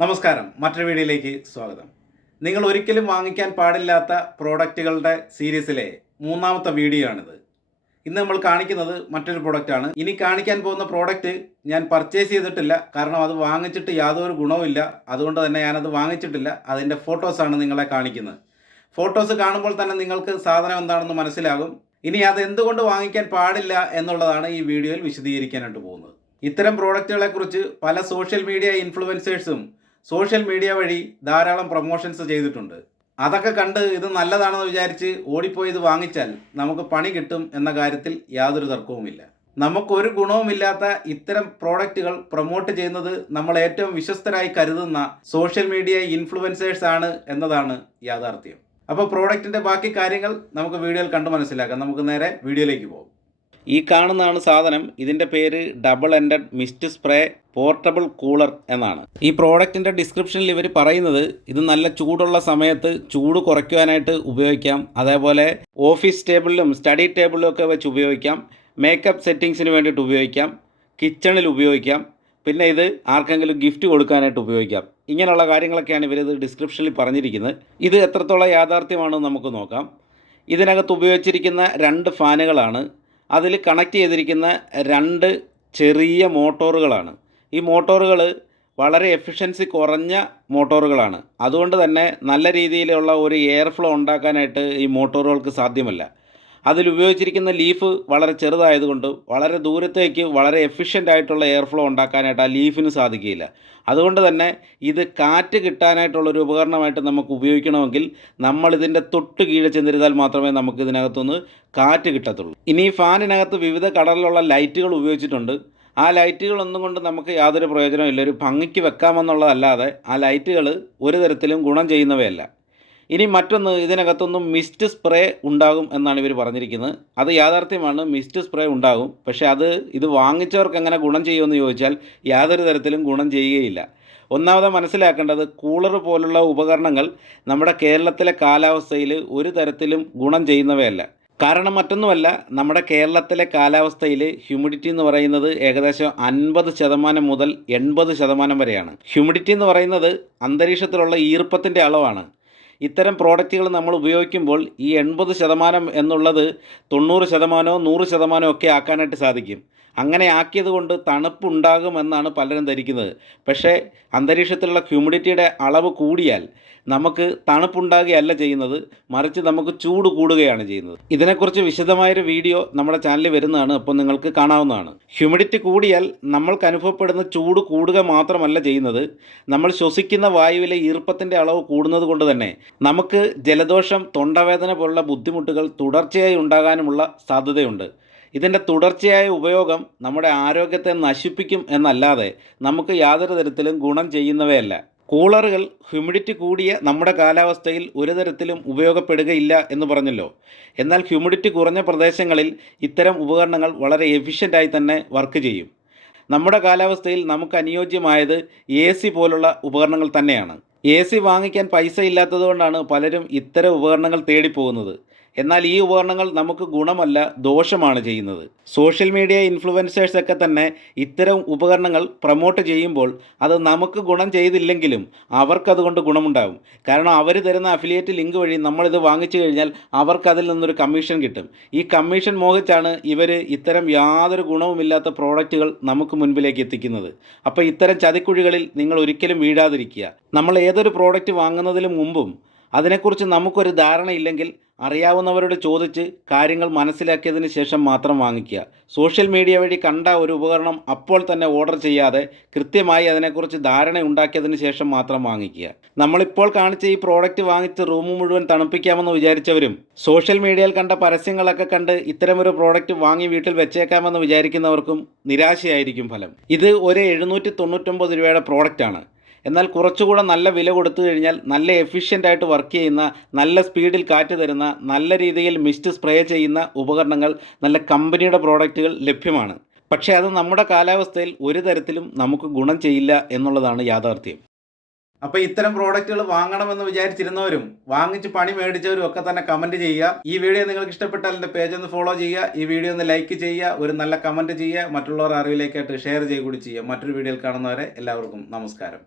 നമസ്കാരം. മറ്റൊരു വീഡിയോയിലേക്ക് സ്വാഗതം. നിങ്ങൾ ഒരിക്കലും വാങ്ങിക്കാൻ പാടില്ലാത്ത പ്രോഡക്റ്റുകളുടെ സീരീസിലെ മൂന്നാമത്തെ വീഡിയോ ആണിത്. ഇന്ന് നമ്മൾ കാണിക്കുന്നത് മറ്റൊരു പ്രോഡക്റ്റാണ് ഇനി കാണിക്കാൻ പോകുന്ന പ്രോഡക്റ്റ് ഞാൻ പർച്ചേസ് ചെയ്തിട്ടില്ല. കാരണം അത് വാങ്ങിച്ചിട്ട് യാതൊരു ഗുണവുമില്ല അതുകൊണ്ട് തന്നെ ഞാനത് വാങ്ങിച്ചിട്ടില്ല. അതിന്റെ ഫോട്ടോസാണ് നിങ്ങളെ കാണിക്കുന്നത്. ഫോട്ടോസ് കാണുമ്പോൾ തന്നെ നിങ്ങൾക്ക് സാധനം എന്താണെന്ന് മനസ്സിലാകും. ഇനി അത് എന്തുകൊണ്ട് വാങ്ങിക്കാൻ പാടില്ല എന്നുള്ളതാണ് ഈ വീഡിയോയിൽ വിശദീകരിക്കാനായിട്ട് പോകുന്നത്. ഇത്തരം പ്രോഡക്റ്റുകളെ കുറിച്ച് പല സോഷ്യൽ മീഡിയ ഇൻഫ്ലുവൻസേഴ്സും സോഷ്യൽ മീഡിയ വഴി ധാരാളം പ്രൊമോഷൻസ് ചെയ്തിട്ടുണ്ട്. അതൊക്കെ കണ്ട് ഇത് നല്ലതാണെന്ന് വിചാരിച്ച് ഓടിപ്പോയി ഇത് വാങ്ങിച്ചാൽ നമുക്ക് പണി കിട്ടും എന്ന കാര്യത്തിൽ യാതൊരു തർക്കവുമില്ല. നമുക്കൊരു ഗുണവുമില്ലാത്ത ഇത്തരം പ്രോഡക്റ്റുകൾ പ്രൊമോട്ട് ചെയ്യുന്നത് നമ്മൾ ഏറ്റവും വിശ്വസ്തരായി കരുതുന്ന സോഷ്യൽ മീഡിയ ഇൻഫ്ലുവൻസേഴ്സ് ആണ് എന്നതാണ് യാഥാർത്ഥ്യം. അപ്പോൾ പ്രോഡക്റ്റിന്റെ ബാക്കി കാര്യങ്ങൾ നമുക്ക് വീഡിയോയിൽ കണ്ടു മനസ്സിലാക്കാം. നമുക്ക് നേരെ വീഡിയോയിലേക്ക് പോകും. ഈ കാണുന്നതാണ് സാധനം. ഇതിന്റെ പേര് double ended mist spray portable cooler എന്നാണ്. ഈ പ്രോഡക്റ്റിന്റെ ഡിസ്ക്രിപ്ഷനിൽ ഇവർ പറയുന്നത് ഇത് നല്ല ചൂടുള്ള സമയത്ത് ചൂട് കുറയ്ക്കുവാനായിട്ട് ഉപയോഗിക്കാം. അതേപോലെ ഓഫീസ് ടേബിളിലും സ്റ്റഡി ടേബിളിലും ഒക്കെ വെച്ച് ഉപയോഗിക്കാം. മേക്കപ്പ് സെറ്റിങ്സിന് വേണ്ടിയിട്ട് ഉപയോഗിക്കാം. കിച്ചണിൽ ഉപയോഗിക്കാം. പിന്നെ ഇത് ആർക്കെങ്കിലും ഗിഫ്റ്റ് കൊടുക്കാനായിട്ട് ഉപയോഗിക്കാം. ഇങ്ങനെയുള്ള കാര്യങ്ങളൊക്കെയാണ് ഇവരിത് ഡിസ്ക്രിപ്ഷനിൽ പറഞ്ഞിരിക്കുന്നത്. ഇത് എത്രത്തോളം യാഥാർത്ഥ്യമാണെന്ന് നമുക്ക് നോക്കാം. ഇതിനകത്ത് ഉപയോഗിച്ചിരിക്കുന്ന രണ്ട് ഫാനുകളാണ്. അതിൽ കണക്ട് ചെയ്തിരിക്കുന്ന രണ്ട് ചെറിയ മോട്ടോറുകളാണ്. ഈ മോട്ടോറുകൾ വളരെ എഫിഷ്യൻസി കുറഞ്ഞ മോട്ടോറുകളാണ്. അതുകൊണ്ട് തന്നെ നല്ല രീതിയിലുള്ള ഒരു എയർ ഫ്ലോ ഉണ്ടാക്കാനായിട്ട് ഈ മോട്ടോറുകൾക്ക് സാധ്യമല്ല. അതിൽ ഉപയോഗിച്ചിരിക്കുന്ന ലീഫ് വളരെ ചെറുതായതുകൊണ്ട് വളരെ ദൂരത്തേക്ക് വളരെ എഫിഷ്യന്റ് ആയിട്ടുള്ള എയർ ഫ്ലോ ഉണ്ടാക്കാനായിട്ട് ആ ലീഫിന് സാധിക്കുകയില്ല. അതുകൊണ്ട് തന്നെ ഇത് കാറ്റ് കിട്ടാനായിട്ടുള്ളൊരു ഉപകരണമായിട്ട് നമുക്ക് ഉപയോഗിക്കണമെങ്കിൽ നമ്മൾ ഇതിന്റെ തൊട്ട് കീഴെ ചെന്നിരുന്നാൽ മാത്രമേ നമുക്ക് ഇതിനകത്തുനിന്ന് കാറ്റ് കിട്ടത്തുള്ളൂ. ഇനി ഫാനിനകത്ത് വിവിധ കളറിലുള്ള ലൈറ്റുകൾ ഉപയോഗിച്ചിട്ടുണ്ട്. ആ ലൈറ്റുകളൊന്നും കൊണ്ട് നമുക്ക് യാതൊരു പ്രയോജനമില്ല ഒരു ഭംഗിക്ക് വെക്കാമെന്നുള്ളതല്ലാതെ ആ ലൈറ്റുകൾ ഒരു തരത്തിലും ഗുണം ചെയ്യുന്നവയല്ല. ഇനി മറ്റൊന്ന് ഇതിനകത്തൊന്നും മിസ്റ്റ് സ്പ്രേ ഉണ്ടാകും എന്നാണ് ഇവർ പറഞ്ഞിരിക്കുന്നത്. അത് യാഥാർത്ഥ്യമാണ് മിസ്റ്റ് സ്പ്രേ ഉണ്ടാകും. പക്ഷേ അത് ഇത് വാങ്ങിച്ചവർക്ക് എങ്ങനെ ഗുണം ചെയ്യുമെന്ന് ചോദിച്ചാൽ യാതൊരു തരത്തിലും ഗുണം ചെയ്യുകയില്ല. ഒന്നാമത് മനസ്സിലാക്കേണ്ടത് കൂളർ പോലുള്ള ഉപകരണങ്ങൾ നമ്മുടെ കേരളത്തിലെ കാലാവസ്ഥയിൽ ഒരു തരത്തിലും ഗുണം ചെയ്യുന്നവയല്ല. കാരണം മറ്റൊന്നുമല്ല നമ്മുടെ കേരളത്തിലെ കാലാവസ്ഥയിൽ ഹ്യൂമിഡിറ്റി എന്ന് പറയുന്നത് ഏകദേശം അൻപത് ശതമാനം മുതൽ എൺപത് ശതമാനം വരെയാണ്. ഹ്യൂമിഡിറ്റി എന്ന് പറയുന്നത് അന്തരീക്ഷത്തിലുള്ള ഈർപ്പത്തിന്റെ അളവാണ്. ഇത്തരം പ്രോഡക്റ്റുകൾ നമ്മൾ ഉപയോഗിക്കുമ്പോൾ ഈ എൺപത് ശതമാനം എന്നുള്ളത് തൊണ്ണൂറ് ശതമാനമോ നൂറ് ശതമാനമോ ഒക്കെ ആക്കാനായിട്ട് സാധിക്കും. അങ്ങനെ ആക്കിയത് കൊണ്ട് തണുപ്പുണ്ടാകുമെന്നാണ് പലരും ധരിക്കുന്നത്. പക്ഷേ അന്തരീക്ഷത്തിലുള്ള ഹ്യൂമിഡിറ്റിയുടെ അളവ് കൂടിയാൽ നമുക്ക് തണുപ്പുണ്ടാകുകയല്ല ചെയ്യുന്നത് മറിച്ച് നമുക്ക് ചൂട് കൂടുകയാണ് ചെയ്യുന്നത്. ഇതിനെക്കുറിച്ച് വിശദമായൊരു വീഡിയോ നമ്മുടെ ചാനലിൽ വരുന്നതാണ്. അപ്പോൾ നിങ്ങൾക്ക് കാണാവുന്നതാണ്. ഹ്യൂമിഡിറ്റി കൂടിയാൽ നമ്മൾക്ക് അനുഭവപ്പെടുന്ന ചൂട് കൂടുക മാത്രമല്ല ചെയ്യുന്നത്. നമ്മൾ ശ്വസിക്കുന്ന വായുവിലെ ഈർപ്പത്തിന്റെ അളവ് കൂടുന്നത് കൊണ്ട് തന്നെ നമുക്ക് ജലദോഷം തൊണ്ടവേദന പോലുള്ള ബുദ്ധിമുട്ടുകൾ തുടർച്ചയായി ഉണ്ടാകാനുമുള്ള സാധ്യതയുണ്ട്. ഇതിന്റെ തുടർച്ചയായ ഉപയോഗം നമ്മുടെ ആരോഗ്യത്തെ നശിപ്പിക്കും എന്നല്ലാതെ നമുക്ക് യാതൊരു തരത്തിലും ഗുണം ചെയ്യുന്നവയല്ല. കൂളറുകൾ ഹ്യൂമിഡിറ്റി കൂടിയ നമ്മുടെ കാലാവസ്ഥയിൽ ഒരു തരത്തിലും ഉപയോഗപ്പെടുകയില്ല എന്ന് പറഞ്ഞല്ലോ. എന്നാൽ ഹ്യൂമിഡിറ്റി കുറഞ്ഞ പ്രദേശങ്ങളിൽ ഇത്തരം ഉപകരണങ്ങൾ വളരെ എഫിഷ്യന്റായി തന്നെ വർക്ക് ചെയ്യും. നമ്മുടെ കാലാവസ്ഥയിൽ നമുക്ക് അനുയോജ്യമായത് എ സി പോലുള്ള ഉപകരണങ്ങൾ തന്നെയാണ്. എ സി വാങ്ങിക്കാൻ പൈസ ഇല്ലാത്തതുകൊണ്ടാണ് പലരും ഇത്തരം ഉപകരണങ്ങൾ തേടിപ്പോകുന്നത്. എന്നാൽ ഈ ഉപകരണങ്ങൾ നമുക്ക് ഗുണമല്ല ദോഷമാണ് ചെയ്യുന്നത്. സോഷ്യൽ മീഡിയ ഇൻഫ്ലുവൻസേഴ്സ് ഒക്കെ തന്നെ ഇത്തരം ഉപകരണങ്ങൾ പ്രൊമോട്ട് ചെയ്യുമ്പോൾ അത് നമുക്ക് ഗുണം ചെയ്തില്ലെങ്കിലും അവർക്കതുകൊണ്ട് ഗുണമുണ്ടാകും കാരണം അവർ തരുന്ന അഫിലിയേറ്റ് ലിങ്ക് വഴി നമ്മളിത് വാങ്ങിച്ചു കഴിഞ്ഞാൽ അവർക്കതിൽ നിന്നൊരു കമ്മീഷൻ കിട്ടും. ഈ കമ്മീഷൻ മോഹിച്ചാണ് ഇവർ ഇത്തരം യാതൊരു ഗുണവുമില്ലാത്ത പ്രോഡക്റ്റുകൾ നമുക്ക് മുൻപിലേക്ക് എത്തിക്കുന്നത്. അപ്പോൾ ഇത്തരം ചതിക്കുഴികളിൽ നിങ്ങൾ ഒരിക്കലും വീഴാതിരിക്കുക. നമ്മൾ ഏതൊരു പ്രോഡക്റ്റ് വാങ്ങുന്നതിന് മുമ്പും അതിനെക്കുറിച്ച് നമുക്കൊരു ധാരണയില്ലെങ്കിൽ അറിയാവുന്നവരോട് ചോദിച്ച് കാര്യങ്ങൾ മനസ്സിലാക്കിയതിന് ശേഷം മാത്രം വാങ്ങിക്കുക. സോഷ്യൽ മീഡിയ വഴി കണ്ട ഒരു ഉപകരണം അപ്പോൾ തന്നെ ഓർഡർ ചെയ്യാതെ കൃത്യമായി അതിനെക്കുറിച്ച് ധാരണ ഉണ്ടാക്കിയതിന് ശേഷം മാത്രം വാങ്ങിക്കുക. നമ്മളിപ്പോൾ കാണിച്ച ഈ പ്രോഡക്റ്റ് വാങ്ങിച്ച് റൂം മുഴുവൻ തണുപ്പിക്കാമെന്ന് വിചാരിച്ചവരും സോഷ്യൽ മീഡിയയിൽ കണ്ട പരസ്യങ്ങളൊക്കെ കണ്ട് ഇത്തരമൊരു പ്രോഡക്റ്റ് വാങ്ങി വീട്ടിൽ വെച്ചേക്കാമെന്ന് വിചാരിക്കുന്നവർക്കും നിരാശയായിരിക്കും ഫലം. ഇത് ഒരു എഴുന്നൂറ്റി തൊണ്ണൂറ്റൊമ്പത് രൂപയുടെ പ്രോഡക്റ്റാണ്. എന്നാൽ കുറച്ചുകൂടെ നല്ല വില കൊടുത്തു കഴിഞ്ഞാൽ നല്ല എഫിഷ്യന്റായിട്ട് വർക്ക് ചെയ്യുന്ന നല്ല സ്പീഡിൽ കാറ്റ് തരുന്ന നല്ല രീതിയിൽ മിസ്റ്റ് സ്പ്രേ ചെയ്യുന്ന ഉപകരണങ്ങൾ നല്ല കമ്പനിയുടെ പ്രോഡക്റ്റുകൾ ലഭ്യമാണ്. പക്ഷേ അത് നമ്മുടെ കാലാവസ്ഥയിൽ ഒരു തരത്തിലും നമുക്ക് ഗുണം ചെയ്യില്ല എന്നുള്ളതാണ് യാഥാർത്ഥ്യം. അപ്പോൾ ഇത്തരം പ്രോഡക്റ്റുകൾ വാങ്ങണമെന്ന് വിചാരിച്ചിരുന്നവരും വാങ്ങിച്ച് പണി മേടിച്ചവരും ഒക്കെ തന്നെ കമന്റ് ചെയ്യുക. ഈ വീഡിയോ നിങ്ങൾക്ക് ഇഷ്ടപ്പെട്ടാൽ എന്റെ പേജ് ഒന്ന് ഫോളോ ചെയ്യുക. ഈ വീഡിയോ ഒന്ന് ലൈക്ക് ചെയ്യുക. ഒരു നല്ല കമന്റ് ചെയ്യുക. മറ്റുള്ളവർ അറിവിലേക്കായിട്ട് ഷെയർ ചെയ്യുക കൂടി ചെയ്യുക. മറ്റൊരു വീഡിയോയിൽ കാണുന്നവരെ എല്ലാവർക്കും നമസ്കാരം.